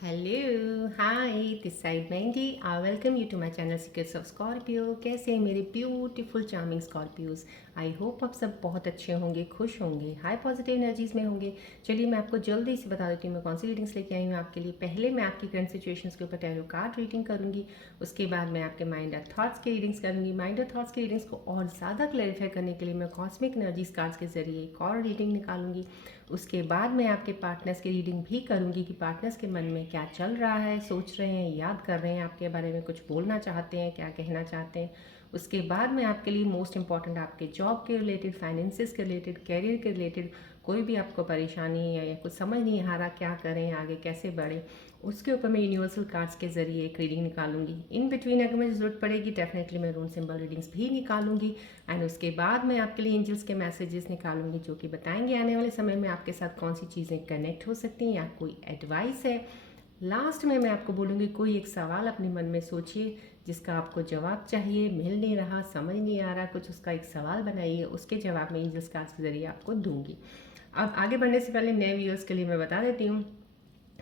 Hello hi this side Mehndi I welcome you to my channel secrets of Scorpio. कैसे हैं मेरे beautiful charming Scorpios. I hope आप सब बहुत अच्छे होंगे, खुश होंगे, हाई पॉजिटिव एनर्जीज में होंगे। चलिए मैं आपको जल्दी से बता देती हूँ मैं कौन सी रीडिंग्स लेके आई हूँ आपके लिए। पहले मैं आपकी करंट सिचुएशंस के ऊपर टैरो कार्ड रीडिंग करूँगी। उसके बाद मैं आपके माइंड और थॉट्स की रीडिंग्स करूँगी। माइंड और थॉट्स की रीडिंग्स को और ज़्यादा क्लैरिफाई करने के लिए मैं कॉस्मिक एनर्जीज कार्ड्स के जरिए एक और रीडिंग निकालूंगी। उसके बाद मैं आपके पार्टनर्स की रीडिंग भी करूंगी कि पार्टनर्स के मन में क्या चल रहा है, सोच रहे हैं, याद कर रहे हैं, आपके बारे में कुछ बोलना चाहते हैं, क्या कहना चाहते हैं। उसके बाद मैं आपके लिए मोस्ट इंपॉर्टेंट आपके जॉब के रिलेटेड, फाइनेंसिस के रिलेटेड, कैरियर के रिलेटेड कोई भी आपको परेशानी है या कुछ समझ नहीं आ रहा क्या करें, आगे कैसे बढ़ें, उसके ऊपर मैं यूनिवर्सल कार्ड्स के जरिए एक रीडिंग निकालूंगी। इन बिटवीन अगर मुझे ज़रूरत पड़ेगी डेफिनेटली मैं रून सिंबल रीडिंग्स भी निकालूंगी। एंड उसके बाद मैं आपके लिए एंजल्स के मैसेजेस निकालूंगी जो कि बताएंगे आने वाले समय में आपके साथ कौन सी चीज़ें कनेक्ट हो सकती हैं या कोई एडवाइस है। लास्ट में मैं आपको बोलूँगी कोई एक सवाल अपने मन में सोचिए जिसका आपको जवाब चाहिए, मिल नहीं रहा, समझ नहीं आ रहा, कुछ उसका एक सवाल बनाइए, उसके जवाब में एंजल्स कार्ड्स के जरिए आपको दूंगी। अब आगे बढ़ने से पहले नए व्यूअर्स के लिए मैं बता देती हूँ,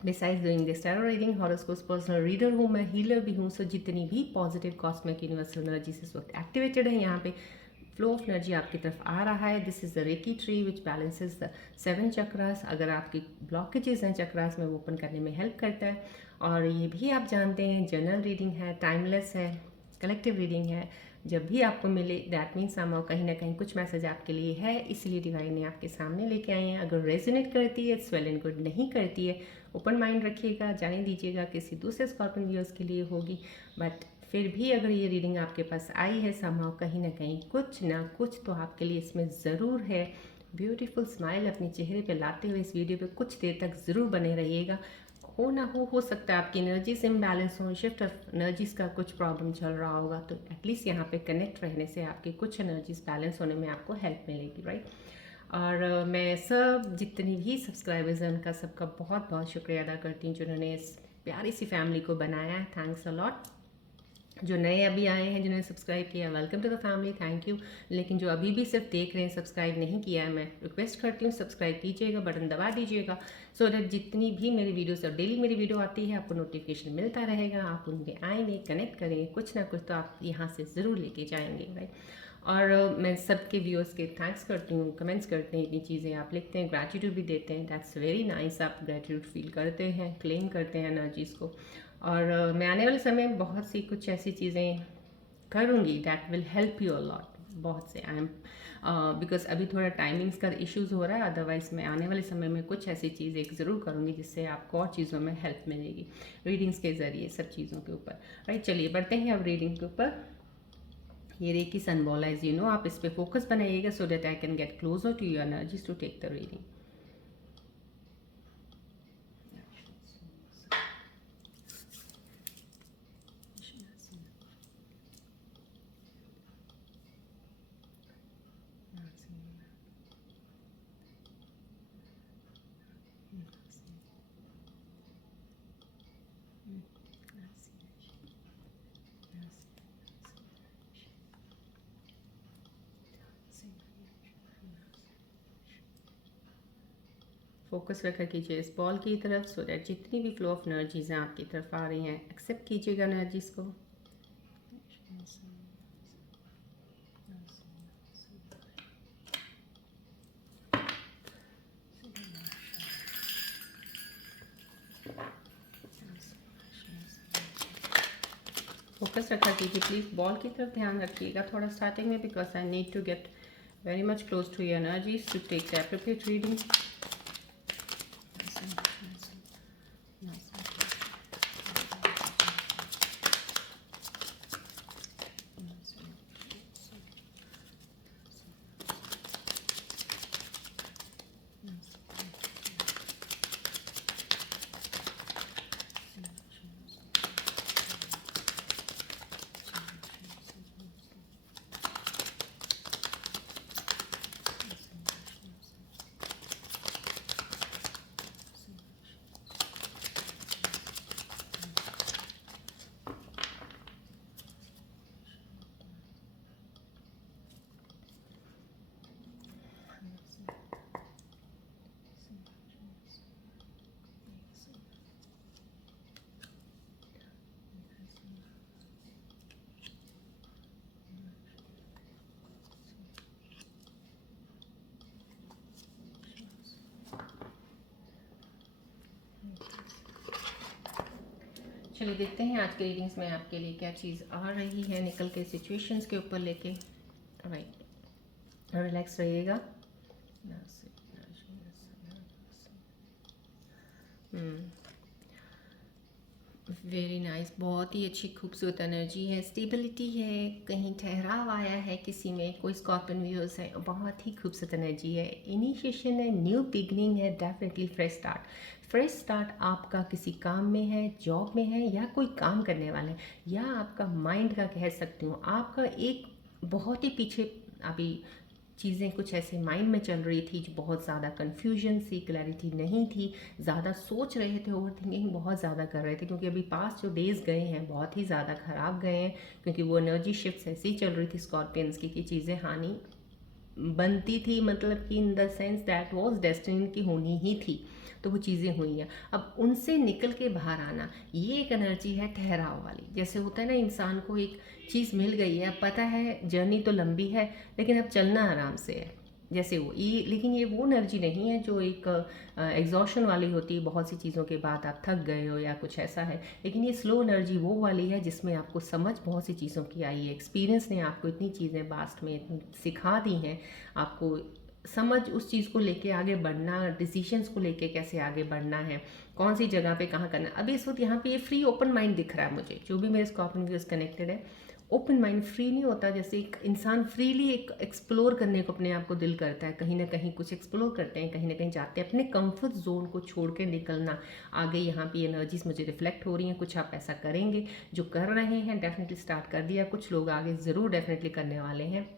besides doing this tarot reading horoscope personal reader हूँ, मैं हीलर भी हूँ। सो जितनी भी पॉजिटिव कॉस्मिक यूनिवर्सल एनर्जी इस वक्त एक्टिवेटेड है यहाँ पे, फ्लो ऑफ एनर्जी आपकी तरफ आ रहा है। This is the reiki tree which balances the 7 chakras. अगर आपकी ब्लॉकेजेस हैं चक्रास में वो ओपन करने में हेल्प करता है। और ये भी आप जानते हैं जनरल रीडिंग है, टाइमलेस है, कलेक्टिव रीडिंग है। जब भी आपको मिले दैट मीन्स समहाउ कहीं ना कहीं कुछ मैसेज आपके लिए है, इसलिए डिवाइन ने आपके सामने लेके आए हैं। अगर रेजोनेट करती है इट्स वेल एंड गुड, नहीं करती है ओपन माइंड रखिएगा, जाने दीजिएगा किसी दूसरे स्कॉर्पियन व्यूअर्स के लिए होगी। बट फिर भी अगर ये रीडिंग आपके पास आई है समहाउ कहीं ना कुछ तो आपके लिए इसमें ज़रूर है। ब्यूटीफुल स्माइल अपने चेहरे पे लाते हुए इस वीडियो पे कुछ देर तक ज़रूर बने रहिएगा। हो ना हो सकता है आपकी एनर्जीज इम्बैलेंस हो, शिफ्ट ऑफ एनर्जीज का कुछ प्रॉब्लम चल रहा होगा, तो एटलीस्ट यहाँ पे कनेक्ट रहने से आपकी कुछ एनर्जीज बैलेंस होने में आपको हेल्प मिलेगी, राइट। और मैं सब जितनी भी सब्सक्राइबर्स हैं उनका सबका बहुत बहुत शुक्रिया अदा करती हूँ जिन्होंने इस प्यारी सी फैमिली को बनाया है। Thanks a lot. जो नए अभी आए हैं जिन्होंने सब्सक्राइब किया, welcome to the family, thank you. लेकिन जो अभी भी सिर्फ देख रहे हैं, सब्सक्राइब नहीं किया है, मैं रिक्वेस्ट करती हूँ सब्सक्राइब कीजिएगा, बटन दबा दीजिएगा, सो दैट जितनी भी मेरी वीडियोस और डेली मेरी वीडियो आती है आपको नोटिफिकेशन मिलता रहेगा, आप उनमें आएंगे, कनेक्ट करेंगे, कुछ ना कुछ तो आप यहाँ से ज़रूर लेके जाएंगे, राइट। और मैं सबके व्यूअर्स के थैंक्स करती हूँ, कमेंट्स करते हैं, इतनी चीज़ें आप लिखते हैं, ग्रैटिट्यूड भी देते हैं, दैट्स वेरी नाइस। आप ग्रैटिट्यूड फील करते हैं, क्लेम करते हैं एनर्जीज़ को। और मैं आने वाले समय में बहुत सी कुछ ऐसी चीज़ें करूँगी that will help you a lot, बहुत से। आई एम बिकॉज अभी थोड़ा टाइमिंग्स का इश्यूज़ हो रहा है, अदरवाइज़ मैं आने वाले समय में कुछ ऐसी चीज़ एक ज़रूर करूँगी जिससे आपको और चीज़ों में हेल्प मिलेगी रीडिंग्स के ज़रिए, सब चीज़ों के ऊपर, राइट। चलिए बढ़ते हैं अब रीडिंग के ऊपर। ये रेकी सिंबलाइज, यू नो, आप इस पर फोकस बनाइएगा so that I can get closer to your energies to take the reading. Focus रखा कीजिए इस बॉल की तरफ सो दैट जितनी भी फ्लो ऑफ एनर्जीज हैं आपकी तरफ आ रही हैं, एक्सेप्ट कीजिएगा एनर्जीज को। फोकस रखा कीजिए प्लीज़, बॉल की तरफ ध्यान रखिएगा थोड़ा स्टार्टिंग में, because I need to get very much close to your energies to take the appropriate reading. चलिए देखते हैं आज के रीडिंग्स में आपके लिए क्या चीज़ आ रही है निकल के सिचुएशंस के ऊपर लेके। राइट, रिलैक्स रहिएगा। वेरी नाइस, बहुत ही अच्छी खूबसूरत एनर्जी है, स्टेबिलिटी है, कहीं ठहराव आया है किसी में, कोई स्कॉर्पियन व्यूअर्स है, बहुत ही खूबसूरत एनर्जी है, इनिशिएशन है, न्यू बिगनिंग है, definitely fresh start. Fresh start आपका किसी काम में है, जॉब में है, या कोई काम करने वाला है, या आपका माइंड का कह सकती हूँ, आपका एक बहुत ही पीछे अभी चीज़ें कुछ ऐसे माइंड में चल रही थी जो बहुत ज़्यादा कन्फ्यूजन सी, क्लैरिटी नहीं थी, ज़्यादा सोच रहे थे, ओवर थिंकिंग बहुत ज़्यादा कर रहे थे, क्योंकि अभी पास जो डेज़ गए हैं बहुत ही ज़्यादा ख़राब गए हैं, क्योंकि वो एनर्जी शिफ्ट्स ऐसी चल रही थी स्कॉर्पियंस की कि चीज़ें हानि बनती थी, मतलब कि in the sense that was destiny की होनी ही थी, तो वो चीज़ें हुई हैं। अब उनसे निकल के बाहर आना, ये एक एनर्जी है ठहराव वाली। जैसे होता है ना, इंसान को एक चीज़ मिल गई है, अब पता है जर्नी तो लंबी है, लेकिन अब चलना आराम से है, जैसे वो ये, लेकिन ये वो एनर्जी नहीं है जो एक एग्जॉशन वाली होती है, बहुत सी चीज़ों के बाद आप थक गए हो या कुछ ऐसा है, लेकिन ये स्लो एनर्जी वो वाली है जिसमें आपको समझ बहुत सी चीज़ों की आई है, एक्सपीरियंस ने आपको इतनी चीज़ें पास्ट में इतनी सिखा दी हैं, आपको समझ उस चीज़ को लेके आगे बढ़ना, डिसीजंस को लेके कैसे आगे बढ़ना है, कौन सी जगह पे कहाँ करना है। अभी इस वक्त यहाँ पे ये फ्री ओपन माइंड दिख रहा है मुझे, जो भी मेरे स्कॉर्पियन व्यूअर्स कनेक्टेड है, ओपन माइंड फ्री नहीं होता, जैसे एक इंसान फ्रीली एक एक्सप्लोर करने को अपने आप को दिल करता है, कहीं ना कहीं कुछ एक्सप्लोर करते हैं, कहीं ना कहीं जाते हैं, अपने कंफर्ट जोन को छोड़ के निकलना आगे। यहाँ पे एनर्जीज मुझे रिफ्लेक्ट हो रही हैं, कुछ आप ऐसा करेंगे, जो कर रहे हैं डेफिनेटली स्टार्ट कर दिया, कुछ लोग आगे ज़रूर डेफिनेटली करने वाले हैं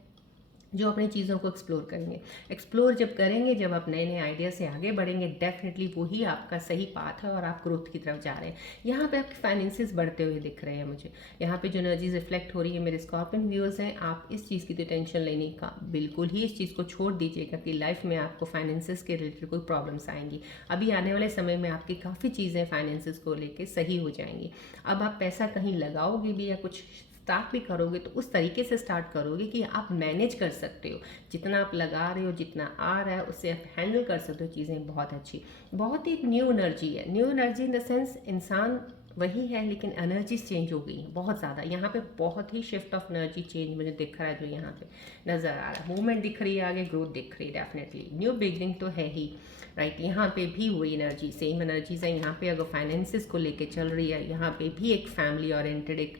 जो अपनी चीज़ों को एक्सप्लोर करेंगे। एक्सप्लोर जब करेंगे, जब आप नए नए आइडिया से आगे बढ़ेंगे, डेफिनेटली वही आपका सही पाथ है और आप ग्रोथ की तरफ जा रहे हैं। यहाँ पे आपके फाइनेंसेस बढ़ते हुए दिख रहे हैं मुझे, यहाँ पे जो एनर्जीज रिफ्लेक्ट हो रही है मेरे स्कॉर्पियन व्यूअर्स हैं, आप इस चीज़ की तो टेंशन लेने का बिल्कुल ही इस चीज़ को छोड़ दीजिएगा कि लाइफ में आपको फाइनेंसेस के रिलेटेड कोई प्रॉब्लम्स आएंगी। अभी आने वाले समय में आपकी काफ़ी चीज़ें फाइनेंसेस को लेकर सही हो जाएंगी। अब आप पैसा कहीं लगाओगे भी या कुछ स्टार्ट भी करोगे तो उस तरीके से स्टार्ट करोगे कि आप मैनेज कर सकते हो, जितना आप लगा रहे हो, जितना आ रहा है, उससे आप हैंडल कर सकते हो चीज़ें बहुत अच्छी। बहुत ही न्यू एनर्जी है, new energy in the sense इंसान वही है लेकिन एनर्जीज चेंज हो गई हैं बहुत ज़्यादा। यहाँ पे बहुत ही शिफ्ट ऑफ एनर्जी चेंज मुझे दिख रहा है, जो यहाँ पे नज़र आ रहा है, मूवमेंट दिख रही है, आगे ग्रोथ दिख रही है, डेफिनेटली न्यू बिगनिंग तो है ही। राइट, यहाँ पे भी वही एनर्जी, सेम एनर्जीज है। यहाँ पे अगर फाइनेंसिस को लेके चल रही है, यहाँ पे भी एक फैमिली ओरिएंटेड एक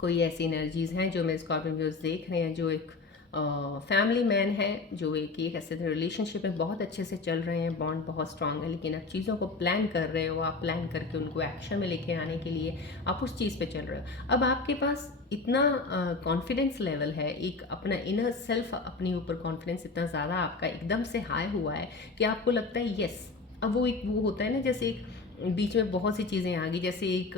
कोई ऐसी एनर्जीज़ हैं जो मेरे स्कॉर्पियन व्यूअर्स देख रहे हैं, जो एक फैमिली मैन है, जो एक ऐसे रिलेशनशिप में बहुत अच्छे से चल रहे हैं, बॉन्ड बहुत स्ट्रांग है, लेकिन आप चीज़ों को प्लान कर रहे हो, आप प्लान करके उनको एक्शन में लेके आने के लिए आप उस चीज़ पे चल रहे हो। अब आपके पास इतना कॉन्फिडेंस लेवल है, एक अपना इनर सेल्फ, अपने ऊपर कॉन्फिडेंस इतना ज़्यादा आपका एकदम से हाई हुआ है कि आपको लगता है यस। अब वो एक वो होता है ना, जैसे एक बीच में बहुत सी चीज़ें आ गई, जैसे एक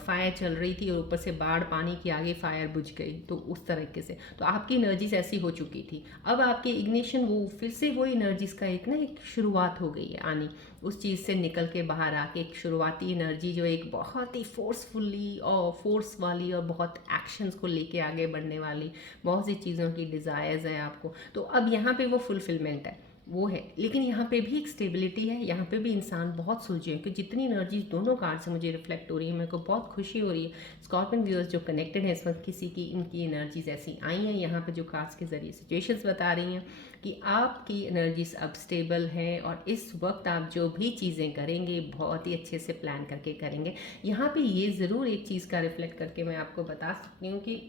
फायर चल रही थी और ऊपर से बाढ़ पानी की आगे फायर बुझ गई, तो उस तरीके से तो आपकी एनर्जीज ऐसी हो चुकी थी। अब आपकी इग्निशन, वो फिर से वो एनर्जीज का एक ना एक शुरुआत हो गई है आनी, उस चीज़ से निकल के बाहर आके एक शुरुआती एनर्जी जो एक बहुत ही फोर्सफुली और फोर्स वाली और बहुत एक्शंस को लेके आगे बढ़ने वाली, बहुत सी चीज़ों की डिज़ायर्स है आपको, तो अब यहाँ पे वो फुलफिलमेंट है, वो है। लेकिन यहाँ पे भी एक स्टेबिलिटी है, यहाँ पे भी इंसान बहुत सुलझे हैं, कि जितनी एनर्जी दोनों कार्ड से मुझे रिफ्लेक्ट हो रही है, मेरे को बहुत खुशी हो रही है। स्कॉर्पियन व्यूअर्स जो कनेक्टेड हैं इस वक्त, किसी की इनकी एनर्जीज ऐसी आई हैं, यहाँ पे जो कार्ड्स के जरिए सिचुएशंस बता रही हैं कि आपकी एनर्जीज अब स्टेबल हैं, और इस वक्त आप जो भी चीज़ें करेंगे बहुत ही अच्छे से प्लान करके करेंगे। यहाँ पे ये ज़रूर एक चीज़ का रिफ्लेक्ट करके मैं आपको बता सकती हूँ कि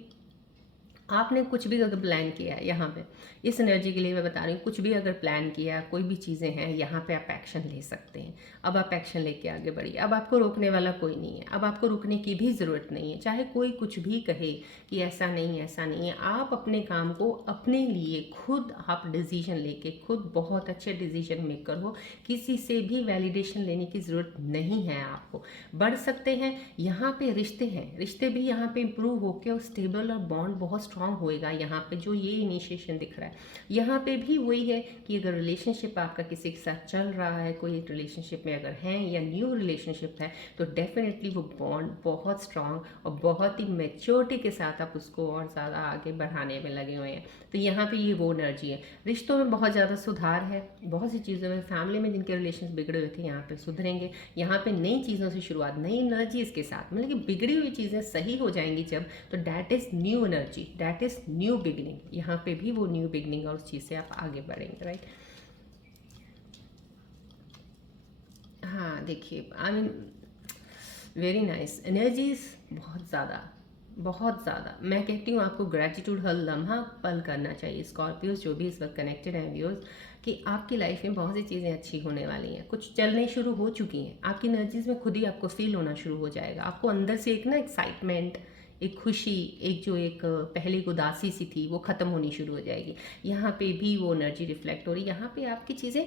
आपने कुछ भी अगर प्लान किया है, यहाँ पे इस एनर्जी के लिए मैं बता रही हूँ, कुछ भी अगर प्लान किया, कोई भी चीज़ें हैं, यहाँ पे आप एक्शन ले सकते हैं। अब आप एक्शन लेके आगे बढ़िए, अब आपको रोकने वाला कोई नहीं है, अब आपको रुकने की भी ज़रूरत नहीं है, चाहे कोई कुछ भी कहे कि ऐसा नहीं ऐसा नहीं है। आप अपने काम को अपने लिए खुद आप डिसीजन लेके, खुद बहुत अच्छे डिसीजन मेकर हो, किसी से भी वैलिडेशन लेने की ज़रूरत नहीं है, आपको बढ़ सकते हैं। यहाँ पे रिश्ते हैं, रिश्ते भी यहाँ पे इम्प्रूव होके और स्टेबल और बॉन्ड बहुत स्ट्रांग होएगा। यहाँ पे जो ये इनिशिएशन दिख रहा है, यहाँ पे भी वही है कि अगर रिलेशनशिप आपका किसी के साथ चल रहा है, कोई रिलेशनशिप में अगर हैं या न्यू रिलेशनशिप है, तो डेफिनेटली वो बॉन्ड बहुत स्ट्रांग और बहुत ही मेच्योरिटी के साथ आप उसको और ज़्यादा आगे बढ़ाने में लगे हुए हैं। तो यहाँ पे ये वो एनर्जी है। रिश्तों में बहुत ज़्यादा सुधार है, बहुत सी चीज़ों में, फैमिली में जिनके रिलेशन बिगड़े हुए थे यहाँ पे सुधरेंगे। यहाँ पे नई चीज़ों से शुरुआत, नई एनर्जीज के साथ, मतलब कि बिगड़ी हुई चीज़ें सही हो जाएंगी जब, तो that is new energy, that is new beginning. यहाँ पे भी वो न्यू बिगनिंग और उस चीज़ से आप आगे बढ़ेंगे, राइट। हाँ देखिए, I mean very nice energies, बहुत ज़्यादा मैं कहती हूँ आपको ग्रैटिट्यूड हर लम्हा पल करना चाहिए। स्कॉर्पियोज जो भी इस वक्त कनेक्टेड हैं व्यूअर्स, कि आपकी लाइफ में बहुत सी चीज़ें अच्छी होने वाली हैं, कुछ चलने शुरू हो चुकी हैं, आपकी एनर्जीज में खुद ही आपको फील होना शुरू हो जाएगा। आपको अंदर से एक ना एक्साइटमेंट, एक खुशी, एक जो एक पहले एक उदासी सी थी वो ख़त्म होनी शुरू हो जाएगी। यहाँ पे भी वो एनर्जी रिफ्लेक्ट हो रही है। यहाँ पे आपकी चीज़ें,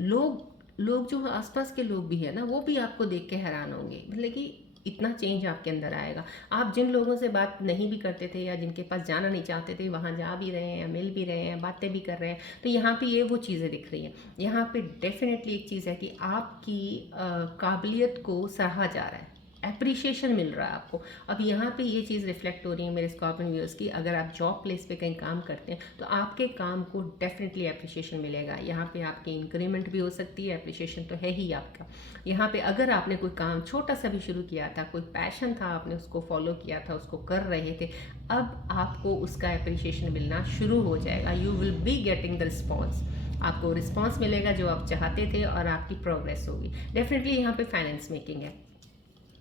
लोग लोग जो आसपास के लोग भी है ना, वो भी आपको देख के हैरान होंगे, मतलब कि इतना चेंज आपके अंदर आएगा। आप जिन लोगों से बात नहीं भी करते थे या जिनके पास जाना नहीं चाहते थे, वहाँ जा भी रहे हैं, मिल भी रहे हैं, बातें भी कर रहे हैं। तो यहाँ पे ये वो चीज़ें दिख रही हैं। यहाँ पे डेफिनेटली एक चीज़ है कि आपकी काबिलियत को सराहा जा रहा है, एप्रिशिएशन मिल रहा है आपको। अब यहाँ पे ये चीज़ रिफ्लेक्ट हो रही है मेरे स्कॉर्पियन व्यूअर्स की, अगर आप जॉब प्लेस पे कहीं काम करते हैं तो आपके काम को डेफिनेटली एप्रिशिएशन मिलेगा। यहाँ पे आपकी इंक्रीमेंट भी हो सकती है, एप्रिशिएशन तो है ही आपका। यहाँ पे अगर आपने कोई काम छोटा सा भी शुरू किया था, कोई पैशन था, आपने उसको फॉलो किया था, उसको कर रहे थे, अब आपको उसका एप्रिशिएशन मिलना शुरू हो जाएगा। You will be getting the response, आपको रिस्पॉन्स मिलेगा जो आप चाहते थे और आपकी प्रोग्रेस होगी। डेफिनेटली यहाँ पे फाइनेंस मेकिंग है।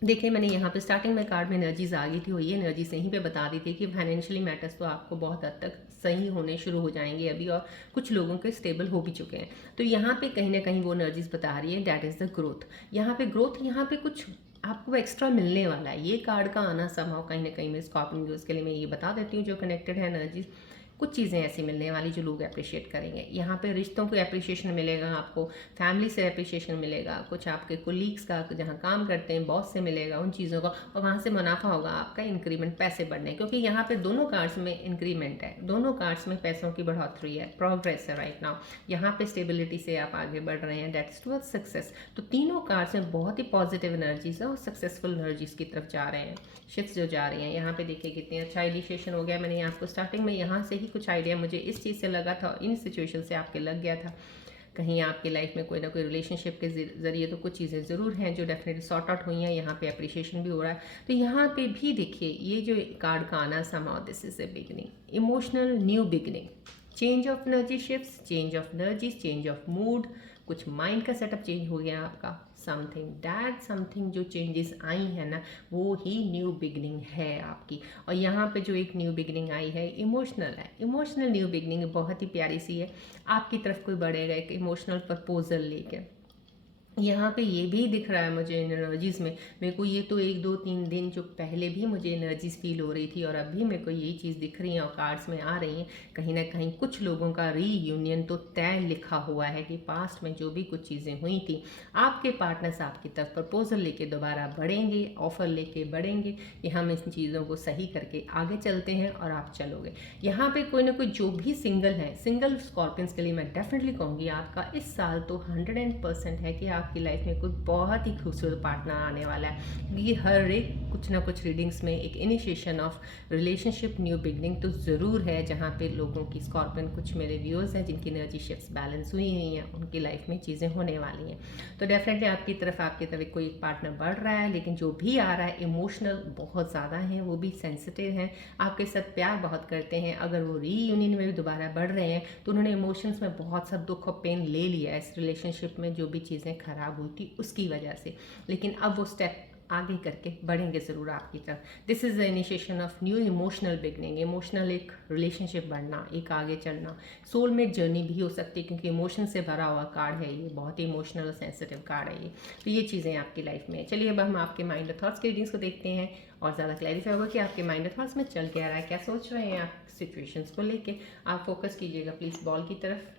देखिए, मैंने यहाँ पे स्टार्टिंग में कार्ड में एनर्जीज आ गई थी, और ये एनर्जीज यहीं पे बता दी थी कि फाइनेंशियली मैटर्स तो आपको बहुत हद तक सही होने शुरू हो जाएंगे अभी, और कुछ लोगों के स्टेबल हो भी चुके हैं। तो यहाँ पे कहीं ना कहीं वो एनर्जीज बता रही है, डैट इज़ द ग्रोथ। यहाँ पे ग्रोथ, यहाँ पे कुछ आपको एक्स्ट्रा मिलने वाला है। ये कार्ड का आना संभव कहीं ना कहीं, मैं स्कॉर्पियन व्यूअर्स के लिए मैं ये बता देती हूँ जो कनेक्टेड है एनर्जीज, कुछ चीज़ें ऐसी मिलने वाली जो लोग अप्रिशिएट करेंगे। यहाँ पे रिश्तों को अप्रिशिएशन मिलेगा आपको, फैमिली से अप्रिशिएशन मिलेगा, कुछ आपके कोलीग्स का जहाँ काम करते हैं बॉस से मिलेगा उन चीज़ों का, और वहाँ से मुनाफा होगा आपका, इंक्रीमेंट, पैसे बढ़ने, क्योंकि यहाँ पे दोनों कार्ड्स में इंक्रीमेंट है, दोनों कार्ड्स में पैसों की बढ़ोतरी है, प्रोग्रेस है राइट नाउ। यहाँ पे स्टेबिलिटी से आप आगे बढ़ रहे हैं, दैट्स टुवर्ड्स सक्सेस। तो तीनों कार्ड्स में बहुत ही पॉजिटिव एनर्जीज है और सक्सेसफुल एनर्जीज की तरफ जा रहे हैं, शिफ्ट जो जा रही हैं। यहाँ पे देखिए कितनी अच्छा इनिशिएशन हो गया। मैंने आपको स्टार्टिंग में यहाँ से ही कुछ आइडिया मुझे इस चीज़ से लगा था, इन सिचुएशन से आपके लग गया था। कहीं आपकी लाइफ में कोई ना कोई रिलेशनशिप के ज़रिए तो कुछ चीज़ें ज़रूर हैं जो डेफिनेटली सॉर्ट आउट हुई हैं। यहाँ पे अप्रिशिएशन भी हो रहा है। तो यहाँ पे भी देखिए, ये जो कार्ड का आना, समाउ this is a beginning, emotional new beginning, change of energy shift, change of energy, change of mood, कुछ माइंड का सेटअप चेंज हो गया आपका, समथिंग जो चेंजेस आई है ना, वो ही न्यू बिगनिंग है आपकी। और यहाँ पे जो एक न्यू बिगनिंग आई है, इमोशनल है, इमोशनल न्यू बिगनिंग बहुत ही प्यारी सी है। आपकी तरफ कोई बढ़ेगा एक इमोशनल प्रपोजल लेके। यहाँ पे ये भी दिख रहा है मुझे इन एनर्जीज़ में, मेरे को ये तो 1 2 3 दिन जो पहले भी मुझे एनर्जीज फील हो रही थी, और अभी मेरे को यही चीज़ दिख रही है और कार्ड्स में आ रही हैं। कहीं ना कहीं कुछ लोगों का रीयूनियन तो तय लिखा हुआ है कि पास्ट में जो भी कुछ चीज़ें हुई थी, आपके पार्टनर्स आपकी तरफ प्रपोजल लेके दोबारा बढ़ेंगे, ऑफर लेके बढ़ेंगे कि हम इन चीज़ों को सही करके आगे चलते हैं और आप चलोगे। यहाँ पे कोई ना कोई जो भी सिंगल है, सिंगल स्कॉर्पियंस के लिए मैं डेफिनेटली कहूँगी आपका इस साल तो 100% है कि आपकी लाइफ में कोई बहुत ही खूबसूरत पार्टनर आने वाला है। ये हर एक कुछ ना कुछ रीडिंग्स में एक initiation of relationship new beginning तो ज़रूर है, जहाँ पे लोगों की स्कॉर्पियन, कुछ मेरे व्यूअर्स हैं जिनकी एनर्जी शिफ्ट्स बैलेंस हुई हुई हैं, उनकी लाइफ में चीज़ें होने वाली हैं। तो डेफिनेटली आपकी तरफ कोई एक पार्टनर बढ़ रहा है, लेकिन जो भी आ रहा है इमोशनल बहुत ज़्यादा है, वो भी सेंसिटिव हैं, आपके साथ प्यार बहुत करते हैं। अगर वो रीयूनियन में भी दोबारा बढ़ रहे हैं तो उन्होंने इमोशंस में बहुत सा दुख और पेन ले लिया है इस रिलेशनशिप में, जो भी चीज़ें खराब हुई थी उसकी वजह से, लेकिन अब वो स्टेप आगे करके बढ़ेंगे ज़रूर आपकी तरफ। This is the initiation of new emotional beginning, emotional एक रिलेशनशिप बढ़ना, एक आगे चलना, सोलमेट जर्नी भी हो सकती है, क्योंकि इमोशन से भरा हुआ कार्ड है ये, बहुत ही इमोशनल और सेंसिटिव कार्ड है ये। तो ये चीज़ें आपकी लाइफ में। चलिए अब हम आपके माइंड और थॉट्स के रीडिंग्स को देखते हैं और ज़्यादा क्लैरिफाई होगा कि आपके माइंड और थॉट्स में चल क्या रहा है, क्या सोच रहे हैं आप सिचुएशंस को लेके। आप फोकस कीजिएगा प्लीज़ बॉल की तरफ।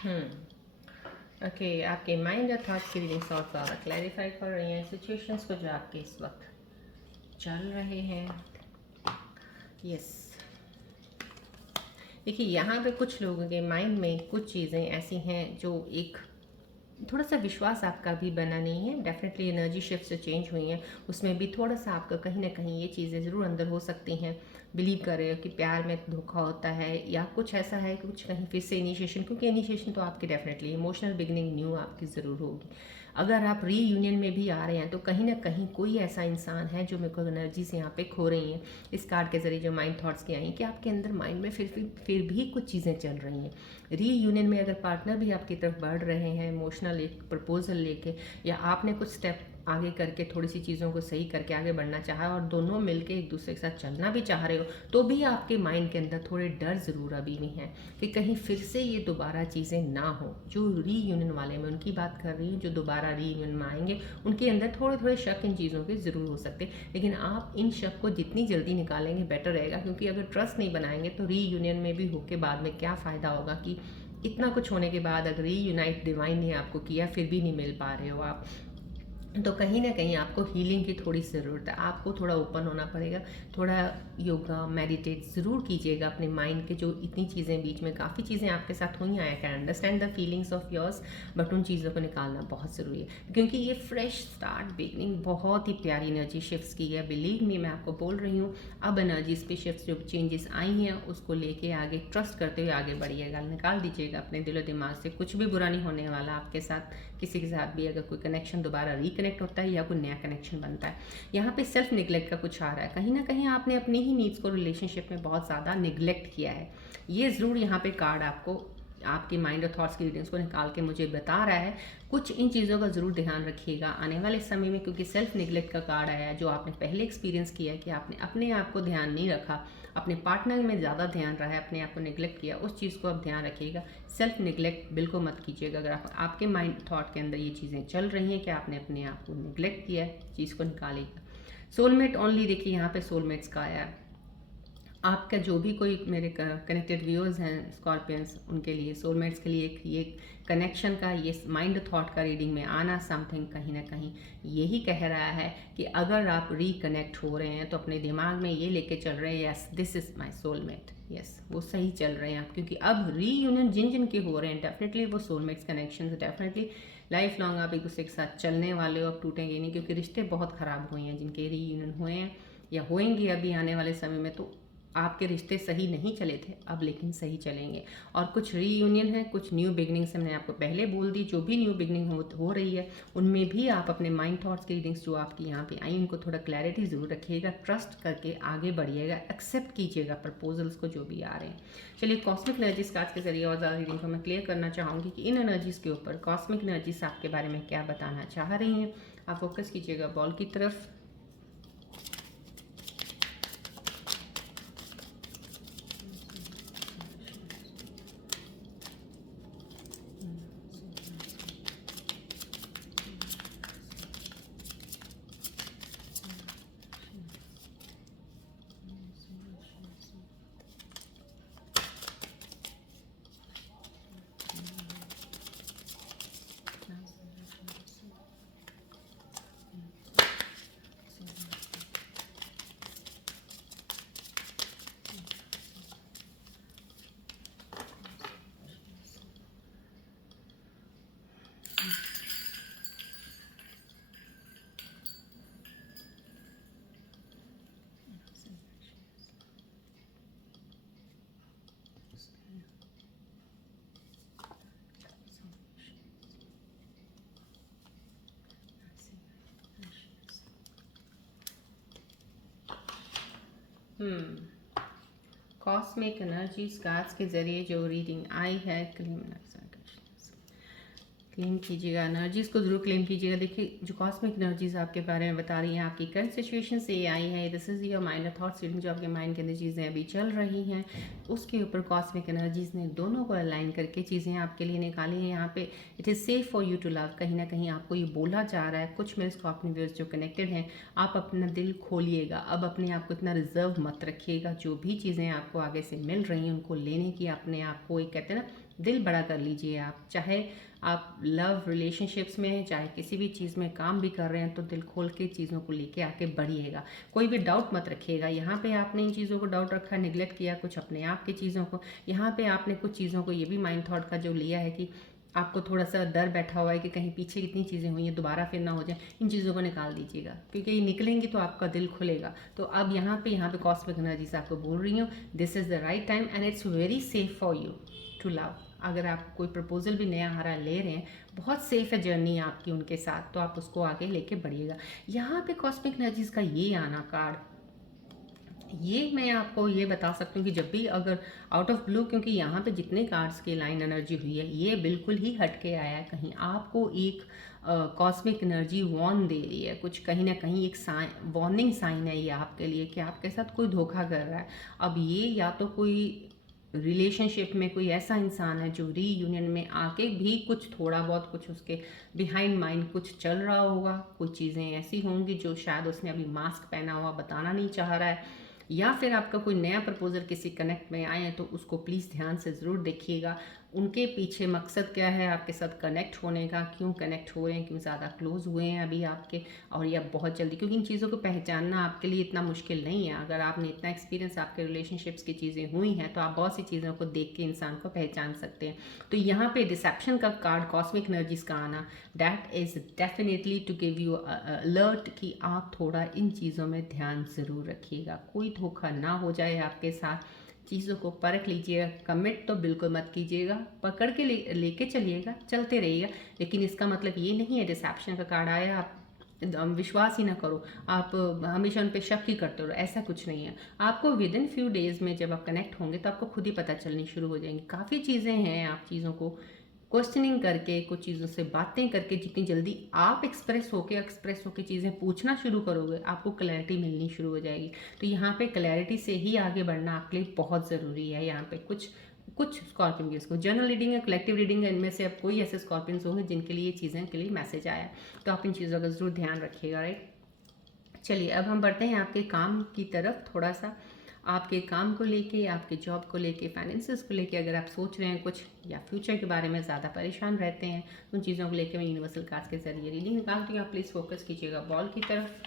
ओके, आपके माइंड और थॉट्स की रीडिंग्स और ज़्यादा क्लैरिफाई कर रही हैं सिचुएशंस को जो आपके इस वक्त चल रहे हैं। यस, देखिए यहाँ पे कुछ लोगों के माइंड में कुछ चीज़ें ऐसी हैं जो एक थोड़ा सा विश्वास आपका भी बना नहीं है। डेफिनेटली एनर्जी शिफ्ट से चेंज हुई हैं, उसमें भी थोड़ा सा आपका कहीं ना कहीं ये चीज़ें ज़रूर अंदर हो सकती हैं। बिलीव कर रहे हो कि प्यार में धोखा होता है या कुछ ऐसा है, कुछ कहीं फिर से इनिशिएशन, क्योंकि इनिशिएशन तो आपकी डेफिनेटली इमोशनल बिगनिंग न्यू आपकी ज़रूर होगी। अगर आप रीयूनियन में भी आ रहे हैं तो कहीं ना कहीं कोई ऐसा इंसान है जो मेरे को एनर्जी से यहाँ पे खो रही हैं। इस कार्ड के जरिए जो माइंड थॉट्स की आई कि आपके अंदर माइंड में फिर भी कुछ चीज़ें चल रही हैं। रीयूनियन में अगर पार्टनर भी आपकी तरफ बढ़ रहे हैं इमोशनल एक प्रपोजल लेके, या आपने कुछ स्टेप आगे करके थोड़ी सी चीज़ों को सही करके आगे बढ़ना चाहा और दोनों मिलके एक दूसरे के साथ चलना भी चाह रहे हो, तो भी आपके माइंड के अंदर थोड़े डर ज़रूर अभी भी हैं कि कहीं फिर से ये दोबारा चीज़ें ना हो। जो रीयूनियन वाले मैं उनकी बात कर रही हूँ, जो दोबारा रीयूनियन में आएंगे उनके अंदर थोड़े थोड़े शक इन चीज़ों के ज़रूर हो सकते हैं, लेकिन आप इन शक को जितनी जल्दी निकालेंगे बेटर रहेगा। क्योंकि अगर ट्रस्ट नहीं बनाएंगे तो रीयूनियन में भी होके बाद में क्या फ़ायदा होगा कि इतना कुछ होने के बाद अगर रीयूनाइट डिवाइन ने आपको किया फिर भी नहीं मिल पा रहे हो आप, तो कहीं ना कहीं आपको हीलिंग की थोड़ी ज़रूरत है। आपको थोड़ा ओपन होना पड़ेगा, थोड़ा योगा मेडिटेट ज़रूर कीजिएगा अपने माइंड के जो इतनी चीज़ें बीच में काफ़ी चीज़ें आपके साथ हुई। I can understand the feelings of yours, but उन चीज़ों को निकालना बहुत ज़रूरी है क्योंकि ये फ्रेश स्टार्ट बिगनिंग बहुत ही प्यारी एनर्जी शिफ्ट्स की है। बिलीव मी, मैं आपको बोल रही हूँ, अब एनर्जीज पे शिफ्ट जो चेंजेस आई हैं उसको लेके आगे ट्रस्ट करते हुए आगे बढ़िएगा। निकाल दीजिएगा अपने दिलो दिमाग से, कुछ भी बुरा नहीं होने वाला आपके साथ। किसी के साथ भी अगर कोई कनेक्शन दोबारा रिकनेक्ट होता है या कोई नया कनेक्शन बनता है, यहाँ पे सेल्फ निगलेक्ट का कुछ आ रहा है। कहीं ना कहीं आपने अपनी ही नीड्स को रिलेशनशिप में बहुत ज़्यादा निगलेक्ट किया है। ये ज़रूर यहाँ पे कार्ड आपको आपकी माइंड और थॉट्स की रीडिंग्स को निकाल के मुझे बता रहा है। कुछ इन चीज़ों का ज़रूर ध्यान रखिएगा आने वाले समय में, क्योंकि सेल्फ निगलेक्ट का कार्ड आया है। जो आपने पहले एक्सपीरियंस किया है कि आपने अपने आप को ध्यान नहीं रखा, अपने पार्टनर में ज़्यादा ध्यान रहा है, अपने आप को निगलेक्ट किया, उस चीज़ को आप ध्यान रखिएगा। सेल्फ निगलेक्ट बिल्कुल मत कीजिएगा। अगर आपके माइंड थॉट के अंदर ये चीज़ें चल रही हैं कि आपने अपने आप को निगलेक्ट किया है, चीज़ को निकालिएगा। सोलमेट ओनली, देखिए यहाँ पे सोलमेट्स का आया है। आपका जो भी कोई मेरे कनेक्टेड व्यूअर्स हैं स्कॉर्पियंस, उनके लिए सोलमेट्स के लिए एक ये कनेक्शन का, ये माइंड थॉट का रीडिंग में आना समथिंग कहीं ना कहीं यही कह रहा है कि अगर आप रिकनेक्ट हो रहे हैं तो अपने दिमाग में ये लेके चल रहे हैं yes this is my soulmate. Yes, वो सही चल रहे हैं आप, क्योंकि अब रीयूनियन जिन जिन के हो रहे हैं डेफिनेटली वो soulmates connection definitely life long आप एक दूसरे के साथ चलने वाले हो, अब टूटेंगे नहीं। क्योंकि रिश्ते बहुत ख़राब हुए हैं जिनके रीयूनियन हुए हैं या होएंगे अभी आने वाले समय में, तो आपके रिश्ते सही नहीं चले थे अब, लेकिन सही चलेंगे। और कुछ रीयूनियन है, कुछ न्यू बिगनिंग्स मैंने आपको पहले बोल दी। जो भी न्यू बिगनिंग हो रही है उनमें भी आप अपने माइंड थॉट्स की रीडिंग्स जो आपकी यहाँ पे आई उनको थोड़ा क्लैरिटी ज़रूर रखिएगा, ट्रस्ट करके आगे बढ़िएगा, एक्सेप्ट कीजिएगा प्रपोजल्स को जो भी आ रहे हैं। चलिए, कॉस्मिक एनर्जीज कार्ड्स के जरिए और ज़्यादा रीडिंग को मैं क्लियर करना चाहूँगी कि इन एनर्जीज़ के ऊपर कॉस्मिक एनर्जीज आपके बारे में क्या बताना चाह रही हैं। आप फोकस कीजिएगा बॉल की तरफ। कॉस्मिक एनर्जीज कार्ड्स के जरिए जो रीडिंग आई है, क्लेम कीजिएगा, एनर्जीज को जरूर क्लेम कीजिएगा। देखिए, जो कॉस्मिक एनर्जीज आपके बारे में बता रही हैं, आपकी करंट सिचुएशन से ये आई है। This is your mind thoughts reading. जो आपके माइंड के अंदर चीज़ें अभी चल रही हैं उसके ऊपर कॉस्मिक एनर्जीज ने दोनों को अलाइन करके चीज़ें आपके लिए निकाली हैं। यहाँ पे it is safe for you to love, कहीं ना कहीं आपको ये बोला जा रहा है। कुछ मेरे स्कॉर्पियो व्यूअर्स जो कनेक्टेड हैं, आप अपना दिल खोलिएगा, अब अपने आप को इतना रिजर्व मत रखिएगा। जो भी चीज़ें आपको आगे से मिल रही हैं उनको लेने की अपने आप को एक कहते हैं ना दिल बड़ा कर लीजिए आप, चाहे आप लव रिलेशनशिप्स में हैं, चाहे किसी भी चीज़ में काम भी कर रहे हैं, तो दिल खोल के चीज़ों को लेके आके बढ़िएगा। कोई भी डाउट मत रखिएगा। यहाँ पे आपने इन चीज़ों को डाउट रखा, निगलेक्ट किया कुछ अपने आप की चीज़ों को। यहाँ पे आपने कुछ चीज़ों को ये भी माइंड थॉट का जो लिया है कि आपको थोड़ा सा डर बैठा हुआ है कि कहीं पीछे कितनी चीज़ें हुई हैं दोबारा फिर ना हो जाए, इन चीज़ों को निकाल दीजिएगा, क्योंकि ये निकलेंगी तो आपका दिल खुलेगा। तो अब यहाँ पे कॉस्मिक एनर्जी से आपको बोल रही हूँ, this is the right time and it's very safe for you to love. अगर आप कोई प्रपोजल भी नया हरा ले रहे हैं, बहुत सेफ है जर्नी आपकी उनके साथ, तो आप उसको आगे लेके बढ़िएगा। यहाँ पे कॉस्मिक एनर्जीज का ये आना कार्ड, ये मैं आपको ये बता सकती हूँ कि जब भी अगर आउट ऑफ ब्लू, क्योंकि यहाँ पे जितने कार्ड्स की लाइन एनर्जी हुई है ये बिल्कुल ही हट के आया है, कहीं आपको एक कॉस्मिक एनर्जी वॉर्न दे रही है, कुछ कहीं ना कहीं एक साइन, वार्निंग साइन है ये आपके लिए कि आपके साथ कोई धोखा कर रहा है। अब ये या तो कोई रिलेशनशिप में कोई ऐसा इंसान है जो रीयूनियन में आके भी कुछ थोड़ा बहुत कुछ उसके बिहाइंड माइंड कुछ चल रहा होगा, कुछ चीज़ें ऐसी होंगी जो शायद उसने अभी मास्क पहना हुआ बताना नहीं चाह रहा है, या फिर आपका कोई नया प्रपोजल किसी कनेक्ट में आए हैं तो उसको प्लीज़ ध्यान से ज़रूर देखिएगा। उनके पीछे मकसद क्या है आपके साथ कनेक्ट होने का, क्यों कनेक्ट हो रहे हैं, क्यों ज़्यादा क्लोज हुए हैं अभी आपके, और ये अब बहुत जल्दी, क्योंकि इन चीज़ों को पहचानना आपके लिए इतना मुश्किल नहीं है। अगर आपने इतना एक्सपीरियंस, आपके रिलेशनशिप्स की चीज़ें हुई हैं, तो आप बहुत सी चीज़ों को देख के इंसान को पहचान सकते हैं। तो यहाँ पे डिसेप्शन का कार्ड, कॉस्मिक एनर्जीज का आना, that is definitely to give you alert कि आप थोड़ा इन चीज़ों में ध्यान ज़रूर रखिएगा, कोई धोखा ना हो जाए आपके साथ। चीज़ों को परख लीजिएगा, कमिट तो बिल्कुल मत कीजिएगा, पकड़ के लेके चलिएगा, चलते रहिएगा। लेकिन इसका मतलब ये नहीं है डिसेप्शन का कार्ड आया आप विश्वास ही ना करो, आप हमेशा उन पर शक ही करते रहो, ऐसा कुछ नहीं है। आपको विद इन फ्यू डेज़ में जब आप कनेक्ट होंगे तो आपको खुद ही पता चलनी शुरू हो जाएंगी। काफ़ी चीज़ें हैं, आप चीज़ों को क्वेश्चनिंग करके, कुछ चीज़ों से बातें करके, जितनी जल्दी आप एक्सप्रेस होके चीज़ें पूछना शुरू करोगे, आपको क्लैरिटी मिलनी शुरू हो जाएगी। तो यहाँ पे क्लैरिटी से ही आगे बढ़ना आपके लिए बहुत ज़रूरी है। यहाँ पे कुछ कुछ स्कॉर्पियन को जनरल रीडिंग है, कलेक्टिव रीडिंग है, इनमें से अब कोई ऐसे स्कॉर्पियंस होंगे जिनके लिए ये चीज़ें के लिए मैसेज आया है, तो आप इन चीज़ों का ज़रूर ध्यान रखिएगा, राइट। चलिए अब हम बढ़ते हैं आपके काम की तरफ। थोड़ा सा आपके काम को लेके, आपके जॉब को लेके, फाइनेंसेस को लेके अगर आप सोच रहे हैं कुछ, या फ्यूचर के बारे में ज़्यादा परेशान रहते हैं, उन चीज़ों को लेके मैं यूनिवर्सल कार्ड्स के जरिए रीडिंग निकालती हूँ। आप प्लीज़ फोकस कीजिएगा बॉल की तरफ।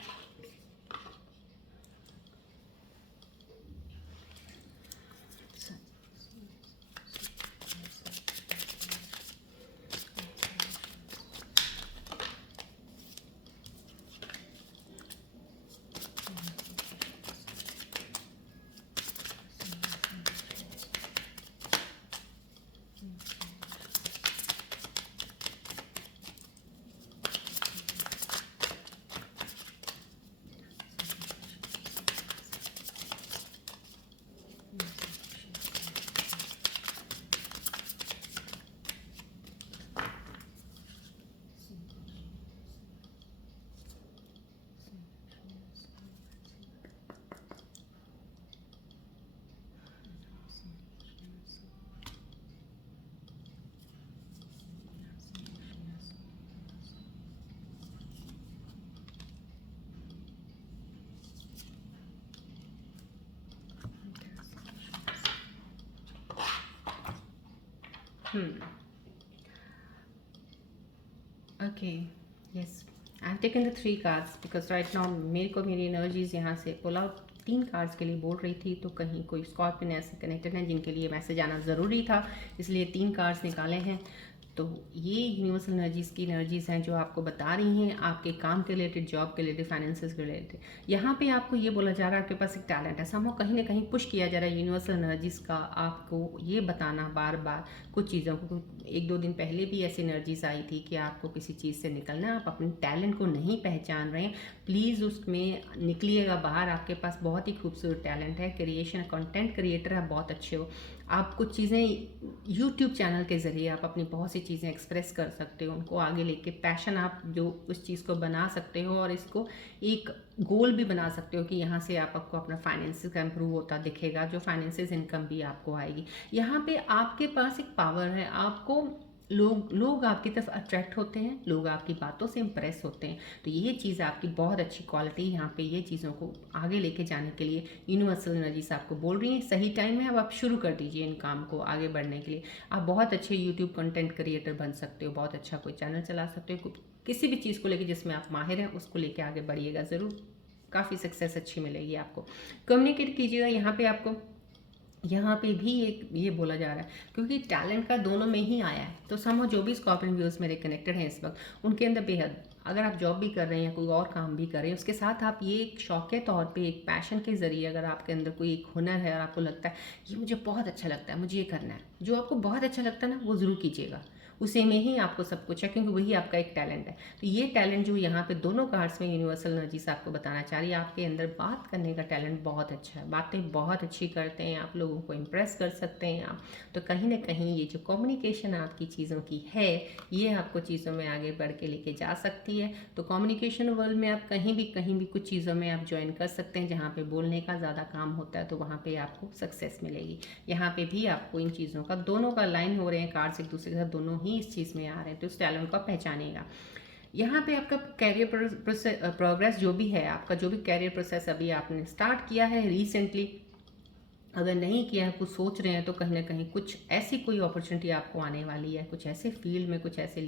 Okay, yes. I've taken the 3 cards because right now मेरे को मेरी एनर्जीज यहाँ से पुल आउट 3 कार्ड्स के लिए बोल रही थी, तो कहीं कोई स्कॉर्पियन ऐसे कनेक्टेड है जिनके लिए मैसेज आना ज़रूरी था, इसलिए 3 कार्ड्स निकाले हैं। तो ये यूनिवर्सल एनर्जीज़ की एनर्जीज़ हैं जो आपको बता रही हैं आपके काम के रिलेटेड, जॉब के रिलेटेड, फाइनेंसेस के रिलेटेड। यहाँ पे आपको ये बोला जा रहा है आपके पास एक टैलेंट है, समझो कहीं ना कहीं पुश किया जा रहा है यूनिवर्सल एनर्जीज़ का, आपको ये बताना बार बार कुछ चीज़ों को। 1-2 दिन पहले भी ऐसी एनर्जीज आई थी कि आपको किसी चीज़ से निकलना है, आप अपने टैलेंट को नहीं पहचान रहे हैं, प्लीज़ उसमें निकलिएगा बाहर। आपके पास बहुत ही खूबसूरत टैलेंट है, क्रिएशन, कंटेंट क्रिएटर है, बहुत अच्छे हो आप। कुछ चीज़ें यूट्यूब चैनल के ज़रिए आप अपनी बहुत सी चीज़ें एक्सप्रेस कर सकते हो, उनको आगे लेके पैशन आप जो उस चीज़ को बना सकते हो, और इसको एक गोल भी बना सकते हो कि यहाँ से आपको अपना फाइनेंस का इम्प्रूव होता दिखेगा, जो फाइनेंसेस इनकम भी आपको आएगी। यहाँ पे आपके पास एक पावर है, आपको लोग आपकी तरफ अट्रैक्ट होते हैं, लोग आपकी बातों से इम्प्रेस होते हैं। तो ये चीज़ आपकी बहुत अच्छी क्वालिटी यहाँ पे, ये चीज़ों को आगे लेके जाने के लिए यूनिवर्सल एनर्जीज आपको बोल रही हैं सही टाइम है, अब आप शुरू कर दीजिए इन काम को आगे बढ़ने के लिए। आप बहुत अच्छे यूट्यूब कंटेंट क्रिएटर बन सकते हो, बहुत अच्छा कोई चैनल चला सकते हो, किसी भी चीज़ को लेके जिसमें आप माहिर हैं उसको लेके आगे बढ़िएगा ज़रूर, काफ़ी सक्सेस अच्छी मिलेगी आपको। कम्युनिकेट कीजिएगा, यहाँ पे भी एक ये बोला जा रहा है क्योंकि टैलेंट का दोनों में ही आया है। तो समझो जो भी स्कॉर्पियन व्यूअर्स मेरे कनेक्टेड हैं इस वक्त, उनके अंदर बेहद, अगर आप जॉब भी कर रहे हैं कोई और काम भी कर रहे हैं, उसके साथ आप ये एक शौक के तौर पे एक पैशन के ज़रिए अगर आपके अंदर कोई एक हुनर है और आपको लगता है ये मुझे बहुत अच्छा लगता है, मुझे ये करना है, जो आपको बहुत अच्छा लगता है ना वो ज़रूर कीजिएगा, उसी में ही आपको सब कुछ है क्योंकि वही आपका एक टैलेंट है। तो ये टैलेंट जो यहाँ पे दोनों कार्ड्स में यूनिवर्सल एनर्जी से आपको बताना चाह रही है, आपके अंदर बात करने का टैलेंट बहुत अच्छा है, बातें बहुत अच्छी करते हैं आप, लोगों को इम्प्रेस कर सकते हैं आप। तो कहीं ना कहीं ये जो कम्युनिकेशन आपकी चीज़ों की है, ये आपको चीज़ों में आगे बढ़ के लेके जा सकती है। तो कम्युनिकेशन वर्ल्ड में आप कहीं भी कुछ चीज़ों में आप ज्वाइन कर सकते हैं जहाँ पे बोलने का ज़्यादा काम होता है, तो वहाँ पे आपको सक्सेस मिलेगी। यहाँ पे भी आपको इन चीज़ों का दोनों का लाइन हो रहे हैं कार्ड्स एक दूसरे के साथ, दोनों ही इस चीज़ में आ रहे हैं, तो उस टैलेंट को पहचानेगा। यहाँ पे आपका कैरियर प्रोग्रेस जो भी है, आपका जो भी कैरियर प्रोसेस अभी आपने स्टार्ट किया है रिसेंटली, अगर नहीं किया है, कुछ सोच रहे हैं, तो कहीं ना कहीं कुछ ऐसी कोई अपॉर्चुनिटी आपको आने वाली है, कुछ ऐसे फील्ड में, कुछ ऐसे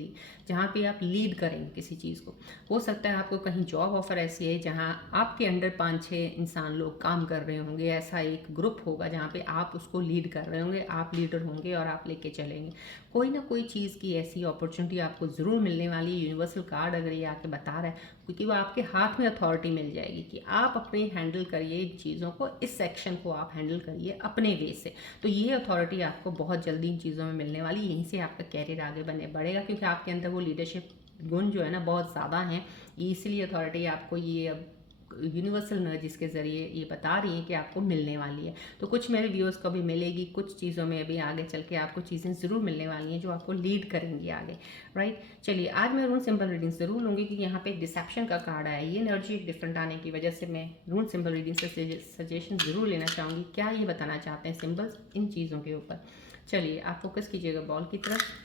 जहाँ पे आप लीड करेंगे किसी चीज़ को। हो सकता है आपको कहीं जॉब ऑफर ऐसी है जहाँ आपके अंडर 5-6 इंसान लोग काम कर रहे होंगे, ऐसा एक ग्रुप होगा जहाँ पे आप उसको लीड कर रहे होंगे, आप लीडर होंगे और आप लेके चलेंगे। कोई ना कोई चीज़ की ऐसी अपॉर्चुनिटी आपको ज़रूर मिलने वाली है। यूनिवर्सल कार्ड अगर ये आके बता रहा है क्योंकि वो आपके हाथ में अथॉरिटी मिल जाएगी कि आप अपने हैंडल करिए इन चीज़ों को, इस सेक्शन को आप हैंडल करिए अपने वे से। तो ये अथॉरिटी आपको बहुत जल्दी इन चीज़ों में मिलने वाली, यहीं से आपका कैरियर आगे बढ़ेगा क्योंकि आपके अंदर वो लीडरशिप गुण जो है ना बहुत ज़्यादा हैं, इसलिए अथॉरिटी आपको ये अब यूनिवर्सल एनर्जीज के ज़रिए ये बता रही है कि आपको मिलने वाली है। तो कुछ मेरे व्यूअर्स को भी मिलेगी, कुछ चीज़ों में अभी आगे चल के आपको चीज़ें ज़रूर मिलने वाली हैं जो आपको लीड करेंगी आगे, राइट। चलिए आज मैं रून सिंबल रीडिंग ज़रूर लूँगी क्योंकि यहाँ पे डिसेप्शन का कार्ड आया, ये एनर्जी डिफरेंट आने की वजह से मैं रून सिंबल रीडिंग से सजेशन ज़रूर लेना चाहूँगी, क्या ये बताना चाहते हैं सिम्बल्स इन चीज़ों के ऊपर। चलिए आप फोकस कीजिएगा बॉल की तरफ।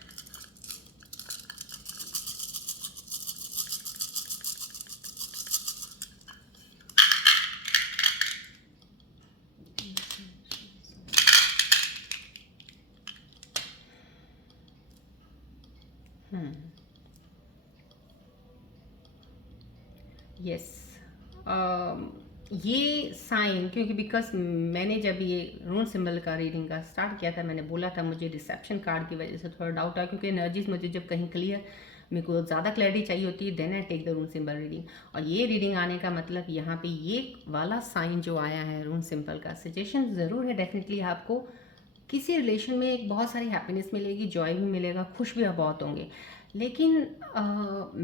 यस, ये साइन क्योंकि बिकॉज मैंने जब ये रून सिंबल का रीडिंग का स्टार्ट किया था, मैंने बोला था मुझे रिसेप्शन कार्ड की वजह से थोड़ा डाउट आया क्योंकि एनर्जीज मुझे जब कहीं क्लियर, मेरे को ज़्यादा क्लैरिटी चाहिए होती है, then I take the rune symbol reading. और ये रीडिंग आने का मतलब यहाँ पे ये वाला साइन जो आया है रून सिंबल का, सजेशन ज़रूर है डेफिनेटली आपको किसी रिलेशन में एक बहुत सारी हैप्पीनेस मिलेगी, जॉय भी मिलेगा, खुश भी आप बहुत होंगे। लेकिन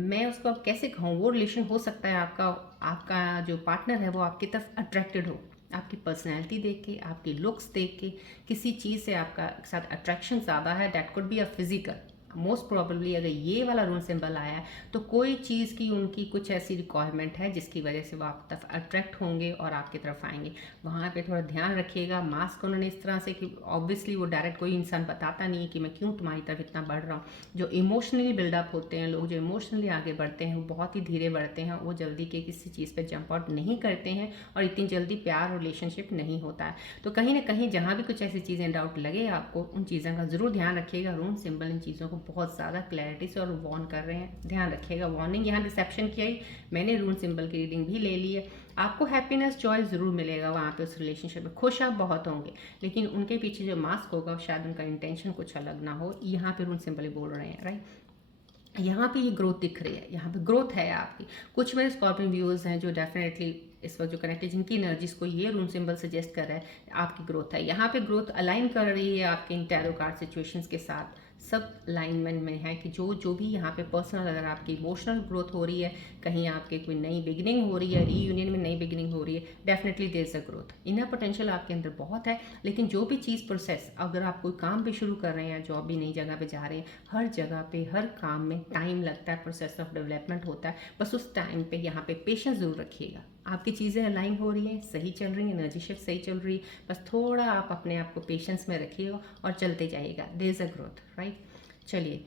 मैं उसको अब कैसे कहूँ, वो रिलेशन हो सकता है आपका आपका जो पार्टनर है वो आपकी तरफ अट्रैक्टेड हो, आपकी पर्सनैलिटी देख के, आपकी लुक्स देख के, किसी चीज़ से आपका साथ अट्रैक्शन ज़्यादा है। That could be a physical, most probably अगर ये वाला रून सिंबल आया है तो कोई चीज़ की उनकी कुछ ऐसी रिक्वायरमेंट है जिसकी वजह से वो आप तरफ अट्रैक्ट होंगे और आपकी तरफ आएंगे। वहाँ पे थोड़ा ध्यान रखिएगा। मास्क उन्होंने इस तरह से कि ऑब्वियसली वो डायरेक्ट कोई इंसान बताता नहीं है कि मैं क्यों तुम्हारी तरफ इतना बढ़ रहा हूँ। जो इमोशनली बिल्डअप होते हैं लोग, जो इमोशनली आगे बढ़ते हैं वो बहुत ही धीरे बढ़ते हैं, वो जल्दी के किसी चीज़ पर जंप आउट नहीं करते हैं और इतनी जल्दी प्यार रिलेशनशिप नहीं होता है। तो कहीं ना कहीं जहाँ भी कुछ ऐसी चीज़ें डाउट लगे आपको, उन चीज़ों का ज़रूर ध्यान रखिएगा। रून सिंबल इन चीज़ों को बहुत ज़्यादा क्लैरिटी से और वॉर्न कर रहे हैं, ध्यान रखिएगा। वार्निंग यहाँ डिसेप्शन की आई, मैंने रून सिंबल की रीडिंग भी ले ली है। आपको हैप्पीनेस जॉय ज़रूर मिलेगा वहाँ पे उस रिलेशनशिप में, खुश आप बहुत होंगे, लेकिन उनके पीछे जो मास्क होगा शायद उनका इंटेंशन कुछ अलग ना हो। यहाँ पे रून सिंबल बोल रहे हैं, राइट। यहाँ पे ये ग्रोथ दिख रही है, यहाँ पे ग्रोथ है आपकी। कुछ मेरे स्कॉर्पियन व्यूअर्स हैं जो डेफिनेटली इस वक्त जो कनेक्टेड, जिनकी एनर्जीज को ये रून सिंबल सजेस्ट कर रहा है आपकी ग्रोथ है। यहाँ पे ग्रोथ अलाइन कर रही है आपके इन टैरो कार्ड सिचुएशंस के साथ, सब लाइनमेंट में है कि जो भी यहाँ पे पर्सनल, अगर आपकी इमोशनल ग्रोथ हो रही है, कहीं आपके कोई नई बिगिनिंग हो रही है, रीयूनियन में नई बिगिनिंग हो रही है, definitely there is a growth. Inner potential आपके अंदर बहुत है, लेकिन जो भी चीज़ प्रोसेस, अगर आप कोई काम भी शुरू कर रहे हैं, जॉब भी नई जगह पे जा रहे हैं, हर जगह पे हर काम में टाइम लगता है, प्रोसेस ऑफ डेवलपमेंट होता है। बस उस टाइम पे यहाँ पे पेशेंस जरूर रखिएगा। आपकी चीज़ें अलाइन हो रही हैं, सही चल रही हैं, एनर्जी शिफ्ट सही चल रही है, बस थोड़ा आप अपने आप को पेशेंस में रखिएगा और चलते जाइएगा, there is a growth, right. चलिए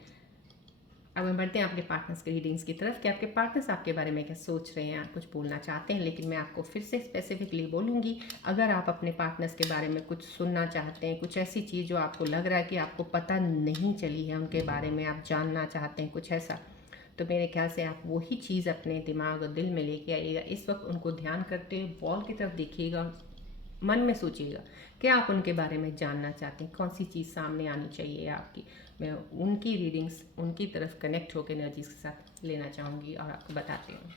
अब हम बढ़ते हैं आपके पार्टनर्स के रीडिंग्स की तरफ कि आपके पार्टनर्स आपके बारे में क्या सोच रहे हैं, आप कुछ बोलना चाहते हैं, लेकिन मैं आपको फिर से स्पेसिफिकली बोलूँगी, अगर आप अपने पार्टनर्स के बारे में कुछ सुनना चाहते हैं, कुछ ऐसी चीज़ जो आपको लग रहा है कि आपको पता नहीं चली है उनके बारे में, आप जानना चाहते हैं कुछ ऐसा, तो मेरे ख्याल से आप वही चीज़ अपने दिमाग और दिल में लेके आइएगा। इस वक्त उनको ध्यान करते हुए वॉल की तरफ देखिएगा, मन में सोचिएगा कि आप उनके बारे में जानना चाहते हैं, कौन सी चीज़ सामने आनी चाहिए आपकी। मैं उनकी रीडिंग्स उनकी तरफ कनेक्ट होकर एनर्जीज के साथ लेना चाहूँगी और आपको बताती हूँ।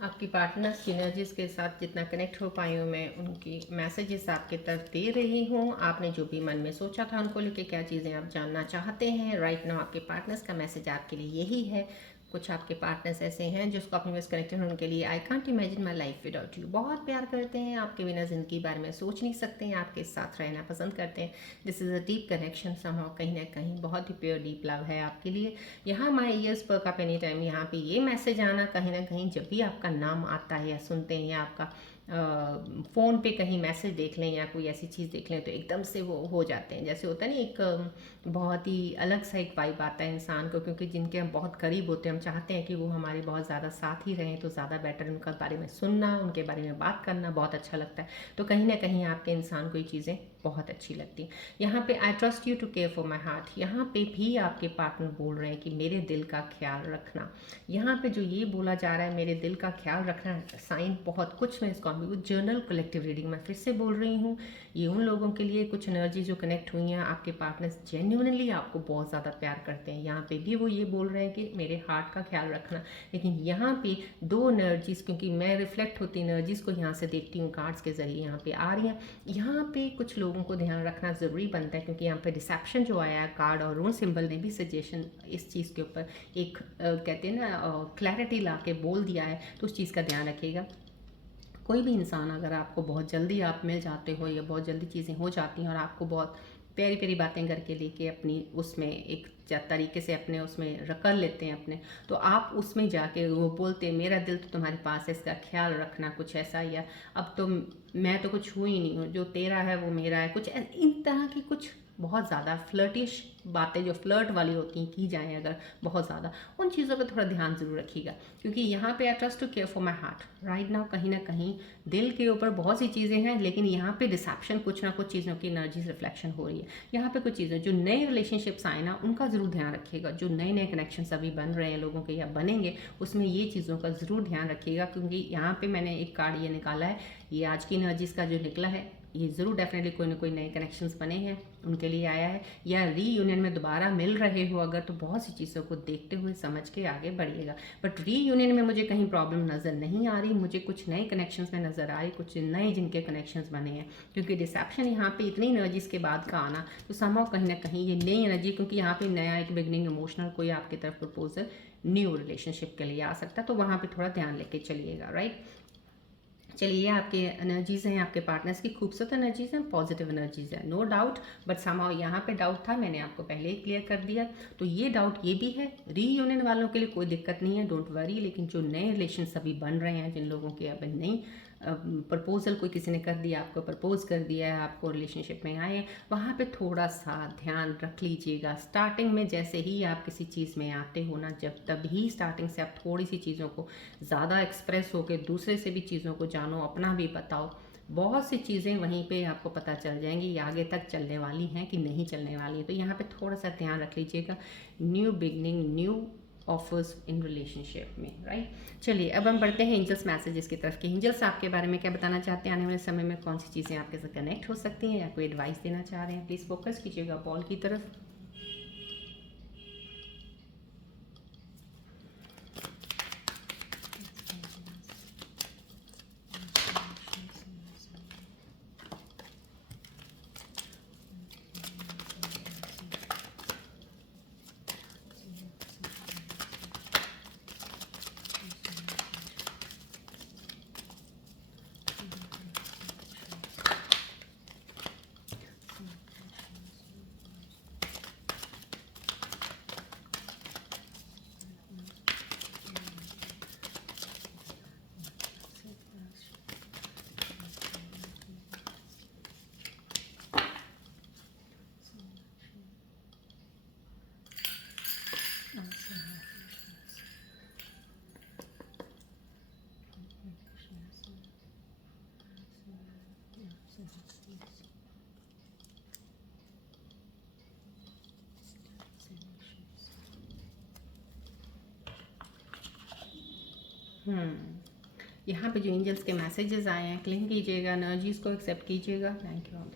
आपकी पार्टनर्स की एनर्जीज के साथ जितना कनेक्ट हो पाई हूँ मैं, उनकी मैसेजेस आपके तरफ दे रही हूँ। आपने जो भी मन में सोचा था उनको लेके, क्या चीज़ें आप जानना चाहते हैं, राइट नाउ आपके पार्टनर्स का मैसेज आपके लिए यही है। कुछ आपके पार्टनर्स ऐसे हैं जिसको अपने बस कनेक्टेड होने के लिए I can't imagine my life without you, बहुत प्यार करते हैं आपके बिना ज़िंदगी बारे में सोच नहीं सकते हैं, आपके साथ रहना पसंद करते हैं। This is a deep connection somehow, कहीं ना कहीं बहुत ही प्योर डीप लव है आपके लिए। यहाँ my ears perk up any time, यहाँ पे ये मैसेज आना कहीं ना कहीं जब भी आपका नाम आता है या सुनते हैं या आपका फ़ोन पे कहीं मैसेज देख लें या कोई ऐसी चीज़ देख लें तो एकदम से वो हो जाते हैं। जैसे होता है ना, एक बहुत ही अलग सा एक वाइब आता है इंसान को, क्योंकि जिनके हम बहुत करीब होते हैं हम चाहते हैं कि वो हमारे बहुत ज़्यादा साथ ही रहें, तो ज़्यादा बेटर उनका बारे में सुनना, उनके बारे में बात करना बहुत अच्छा लगता है। तो कहीं ना कहीं आपके इंसान को ये चीज़ें बहुत अच्छी लगती हैं। यहाँ पे I trust you to care for my heart, यहाँ पे भी आपके पार्टनर बोल रहे हैं कि मेरे दिल का ख्याल रखना। यहाँ पे जो ये बोला जा रहा है मेरे दिल का ख्याल रखना, साइन बहुत कुछ में इसको जर्नल कलेक्टिव रीडिंग मैं फिर से बोल रही हूँ, ये उन लोगों के लिए कुछ एनर्जी जो कनेक्ट हुई हैं, आपके पार्टनर्स जेन्युइनली आपको बहुत ज़्यादा प्यार करते हैं। यहाँ पे भी वो ये बोल रहे हैं कि मेरे हार्ट का ख्याल रखना। लेकिन यहाँ पे दो एनर्जीज, क्योंकि मैं रिफ्लेक्ट होती एनर्जीज को यहाँ से देखती हूँ कार्ड्स के जरिए यहाँ पे आ रही हैं, यहाँ पे कुछ लोगों को ध्यान रखना ज़रूरी बनता है, क्योंकि यहाँ पे डिसेप्शन जो आया है कार्ड और रून सिंबल ने भी सजेशन इस चीज़ के ऊपर एक कहते हैं ना क्लैरिटी ला के बोल दिया है, तो उस चीज़ का ध्यान रखिएगा। कोई भी इंसान अगर आपको बहुत जल्दी आप मिल जाते हो या बहुत जल्दी चीज़ें हो जाती हैं और आपको बहुत प्यारी प्यारी बातें करके लेके अपनी उसमें एक तरीके से अपने उसमें कर लेते हैं अपने, तो आप उसमें जाके वो बोलते हैं मेरा दिल तो तुम्हारे पास है, इसका ख्याल रखना, कुछ ऐसा, या अब तो मैं तो कुछ हुई नहीं हूँ, जो तेरा है वो मेरा है, कुछ इन तरह की कुछ बहुत ज़्यादा फ्लर्टिश बातें जो फ्लर्ट वाली होती हैं की जाएँ अगर बहुत ज़्यादा, उन चीज़ों पे थोड़ा ध्यान ज़रूर रखिएगा। क्योंकि यहाँ पे I trust to care for my heart right now, कहीं ना कहीं दिल के ऊपर बहुत सी चीज़ें हैं, लेकिन यहाँ पे डिसेप्शन कुछ ना कुछ चीज़ों की एनर्जी रिफ्लेक्शन हो रही है। यहाँ पे कुछ चीज़ें जो नए रिलेशनशिप्स आए ना उनका ज़रूर ध्यान रखिएगा, जो नए नए कनेक्शन अभी बन रहे हैं लोगों के या बनेंगे उसमें ये चीज़ों का ज़रूर ध्यान रखिएगा। क्योंकि यहाँ पे मैंने एक कार्ड ये निकाला है, ये आज की एनर्जीज का जो निकला है, ये ज़रूर डेफिनेटली कोई ना कोई नए कनेक्शंस बने हैं उनके लिए आया है, या रीयूनियन में दोबारा मिल रहे हो अगर, तो बहुत सी चीज़ों को देखते हुए समझ के आगे बढ़िएगा। बट रीयूनियन में मुझे कहीं प्रॉब्लम नज़र नहीं आ रही, मुझे कुछ नए कनेक्शंस में नज़र आ रही, कुछ नए जिनके कनेक्शंस बने हैं। क्योंकि डिसेप्शन यहाँ पे इतनी एनर्जीज के बाद का आना, तो समहाउ कहीं ना कहीं ये नई एनर्जी, क्योंकि यहाँ पे नया एक बिगनिंग इमोशनल कोई आपकी तरफ प्रपोजल न्यू रिलेशनशिप के लिए आ सकता है, तो वहाँ पर थोड़ा ध्यान लेके चलिएगा। राइट, चलिए, ये आपके एनर्जीज़ हैं, आपके पार्टनर्स की खूबसूरत एनर्जीज़ हैं, पॉजिटिव एनर्जीज़ हैं, नो डाउट। बट समहाउ यहाँ पे डाउट था, मैंने आपको पहले ही क्लियर कर दिया। तो ये डाउट ये भी है, रीयूनियन वालों के लिए कोई दिक्कत नहीं है, डोंट वरी। लेकिन जो नए रिलेशन्स अभी बन रहे हैं, जिन लोगों के अब नई प्रपोजल कोई किसी ने कर दिया, आपको प्रपोज कर दिया है, आपको रिलेशनशिप में आए हैं, वहाँ पे थोड़ा सा ध्यान रख लीजिएगा। स्टार्टिंग में जैसे ही आप किसी चीज़ में आते हो ना, जब तभी स्टार्टिंग से आप थोड़ी सी चीज़ों को ज़्यादा एक्सप्रेस होकर दूसरे से भी चीज़ों को जानो, अपना भी बताओ। बहुत सी चीज़ें वहीं पे आपको पता चल जाएंगी, ये आगे तक चलने वाली हैं कि नहीं चलने वाली है। तो यहाँ पे थोड़ा सा ध्यान रख लीजिएगा, new beginning, new offers in relationship में, राइट। चलिए, अब हम बढ़ते हैं एंजल्स मैसेजेस की तरफ। कि एंजल्स आपके बारे में क्या बताना चाहते हैं, आने वाले समय में कौन सी चीज़ें आपके साथ कनेक्ट हो सकती हैं, या कोई एडवाइस देना चाह रहे हैं। प्लीज़ फोकस कीजिएगा बॉल की तरफ। यहाँ पे जो एंजल्स के मैसेजेस आए हैं, क्लेम कीजिएगा, एनर्जीज को एक्सेप्ट कीजिएगा। Thank you all.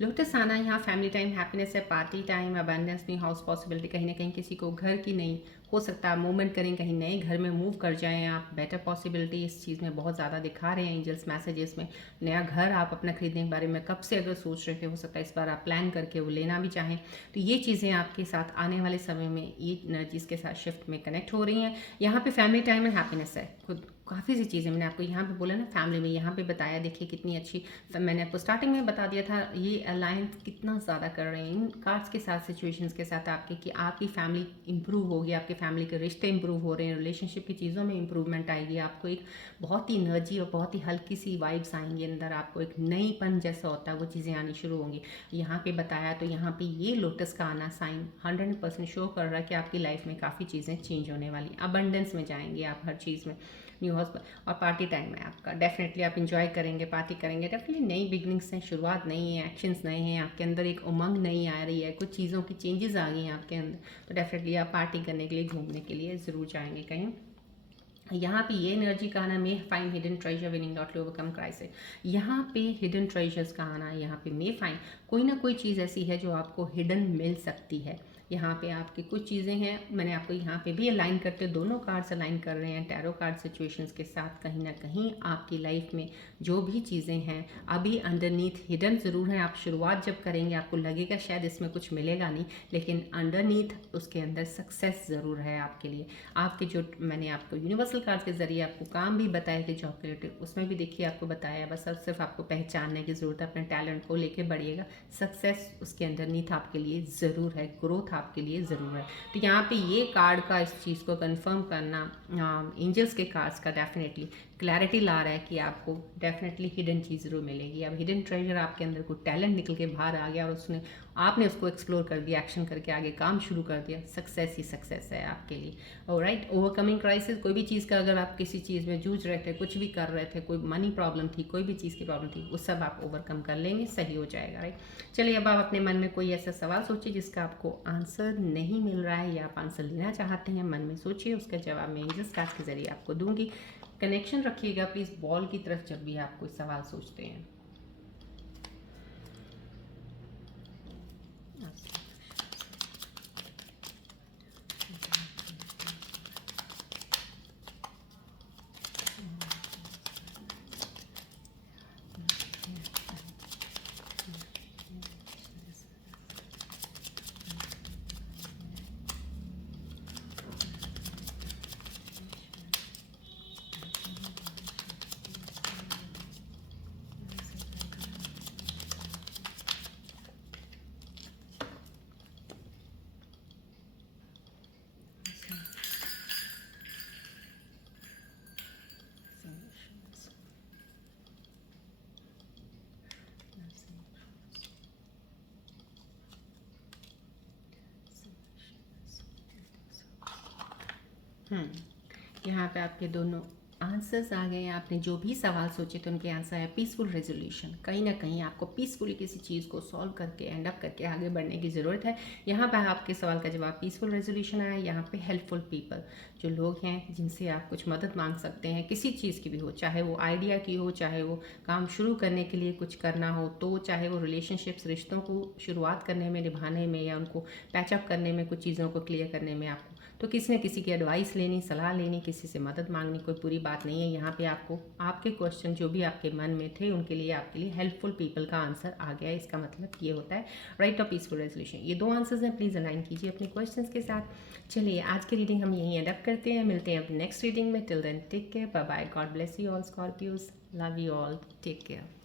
लोटस आना यहाँ फैमिली टाइम, हैप्पीनेस है, party time, abundance, new house possibility. कहीं ना कहीं किसी को घर की नहीं हो सकता है, मूवमेंट करें, कहीं नए घर में मूव कर जाएं आप, बेटर पॉसिबिलिटी इस चीज़ में बहुत ज़्यादा दिखा रहे हैं एंजल्स मैसेजेस में। नया घर आप अपना खरीदने के बारे में कब से अगर सोच रहे थे, हो सकता है इस बार आप प्लान करके वो लेना भी चाहें। तो ये चीज़ें आपके साथ आने वाले समय में ये एनर्जीज़ के साथ शिफ्ट में कनेक्ट हो रही हैं। यहाँ पे फैमिली टाइम एंड हैप्पीनेस है, खुद काफ़ी सी चीज़ें मैंने आपको यहाँ पे बोला ना, फैमिली में यहाँ पे बताया, देखिए कितनी अच्छी। मैंने आपको स्टार्टिंग में बता दिया था ये अलायंस कितना ज़्यादा कर रहे हैं इन कार्ड्स के साथ, सिचुएशंस के साथ आपके, कि आपकी फैमिली इंप्रूव होगी, आपके फैमिली के रिश्ते इंप्रूव हो रहे हैं, रिलेशनशिप की चीज़ों में इंप्रूवमेंट आएगी। आपको एक बहुत ही एनर्जी और बहुत ही हल्की सी वाइब्स आएंगी अंदर, आपको एक नईपन जैसा होता है वो चीज़ें आनी शुरू होंगी। यहाँ पे बताया, तो यहाँ पे ये लोटस का आना साइन 100% शो कर रहा है कि आपकी लाइफ में काफ़ी चीज़ें चेंज होने वाली, अबंडेंस में जाएंगे आप हर चीज़ में। न्यू हाउस और पार्टी टाइम है आपका, डेफिनेटली आप इंजॉय करेंगे, पार्टी करेंगे। डेफिनेटली नई बिगनिंग्स हैं, शुरुआत नई है, एक्शंस नए हैं, आपके अंदर एक उमंग नई आ रही है, कुछ चीज़ों की चेंजेस आ गई हैं आपके अंदर। तो डेफिनेटली आप पार्टी करने के लिए, घूमने के लिए ज़रूर जाएंगे कहीं। यहाँ पे ये एनर्जी का आना, may find hidden treasure winning that overcome crisis. यहाँ पे हिडन ट्रेजर्स का आना, यहाँ पे मे फाइन कोई ना कोई चीज़ ऐसी है जो आपको हिडन मिल सकती है। यहाँ पे आपकी कुछ चीज़ें हैं, मैंने आपको यहाँ पे भी अलाइन करते, दोनों कार्ड्स अलाइन कर रहे हैं टैरो कार्ड सिचुएशंस के साथ। कहीं ना कहीं आपकी लाइफ में जो भी चीज़ें हैं अभी अंडरनीथ हिडन ज़रूर हैं। आप शुरुआत जब करेंगे आपको लगेगा शायद इसमें कुछ मिलेगा नहीं, लेकिन अंडरनीथ उसके अंदर सक्सेस ज़रूर है आपके लिए। आपके जो मैंने आपको यूनिवर्सल कार्ड के ज़रिए आपको काम भी बताया कि जॉब रिलेटेड, उसमें भी देखिए आपको बताया, बस अब सिर्फ आपको पहचानने की ज़रूरत है, अपने टैलेंट को लेके बढ़िएगा। सक्सेस उसके अंडरनीथ आपके लिए ज़रूर है, ग्रोथ आपके लिए ज़रूर है। तो यहाँ पे ये कार्ड का इस चीज़ को कंफर्म करना, एंजल्स के कार्ड्स का डेफिनेटली क्लैरिटी ला रहा है कि आपको डेफिनेटली हिडन चीज़ ज़रूर मिलेगी। अब हिडन ट्रेजर आपके अंदर कोई टैलेंट निकल के बाहर आ गया और उसने आपने उसको एक्सप्लोर कर दिया, एक्शन करके आगे काम शुरू कर दिया, सक्सेस ही सक्सेस है आपके लिए। और राइट, ओवरकमिंग क्राइसिस, कोई भी चीज़ का अगर आप किसी चीज़ में जूझ रहे थे, कुछ भी कर रहे थे, कोई मनी प्रॉब्लम थी, कोई भी चीज़ की प्रॉब्लम थी, वो सब आप ओवरकम कर लेंगे, सही हो जाएगा, राइट। चलिए, अब आप अपने मन में कोई ऐसा सवाल सोचिए जिसका आपको आंसर नहीं मिल रहा है, या आप आंसर लेना चाहते हैं, मन में सोचिए, उसका जवाब मैं एंजल्स कार्ड के जरिए आपको दूंगी। कनेक्शन रखिएगा प्लीज़ बॉल की तरफ जब भी आप कोई सवाल सोचते हैं। यहाँ पे आपके दोनों आंसर्स आ गए। आपने जो भी सवाल सोचे थे उनके आंसर है पीसफुल रेजोल्यूशन। कहीं ना कहीं आपको पीसफुली किसी चीज़ को सॉल्व करके एंड अप करके आगे बढ़ने की ज़रूरत है। यहाँ पे आपके सवाल का जवाब पीसफुल रेजोल्यूशन आया। यहाँ पे हेल्पफुल पीपल, जो लोग हैं जिनसे आप कुछ मदद मांग सकते हैं किसी चीज़ की भी हो, चाहे वो आइडिया की हो, चाहे वो काम शुरू करने के लिए कुछ करना हो, तो चाहे वो रिलेशनशिप्स रिश्तों को शुरुआत करने में, निभाने में, या उनको पैचअप करने में, कुछ चीज़ों को क्लियर करने में आपको तो किसी न किसी की एडवाइस लेनी, सलाह लेनी, किसी से मदद मांगनी कोई बुरी बात नहीं है। यहाँ पे आपको आपके क्वेश्चन जो भी आपके मन में थे उनके लिए आपके लिए हेल्पफुल पीपल का आंसर आ गया है। इसका मतलब ये होता है राइट और पीसफुल रेजोल्यूशन। ये 2 आंसर्स हैं, प्लीज़ अलाइन कीजिए अपने क्वेश्चन के साथ। चलिए आज की रीडिंग हम यहीं एंड अप करते हैं, मिलते हैं अब नेक्स्ट रीडिंग में। Till then take care, bye bye, God bless you all Scorpios, love you all, take care.